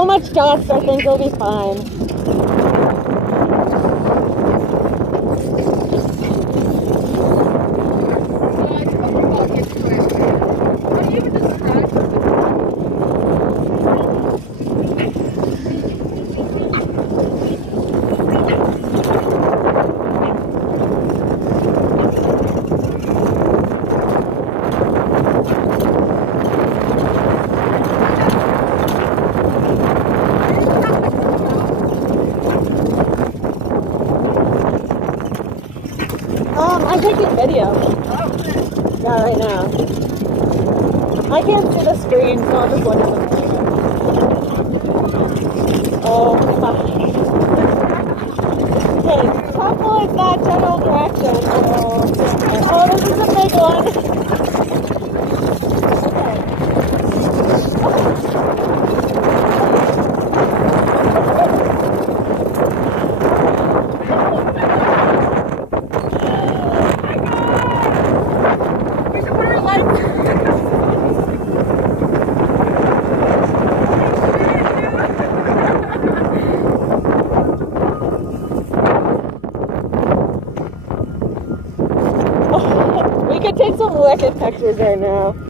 so much dust, I think we'll be fine. I'm taking video. Yeah, right now. I can't see the screen, so I'll just look at the video. Oh, fuck. Okay, top like that general direction. Oh, this is a big one. We could take some wicked pictures there now.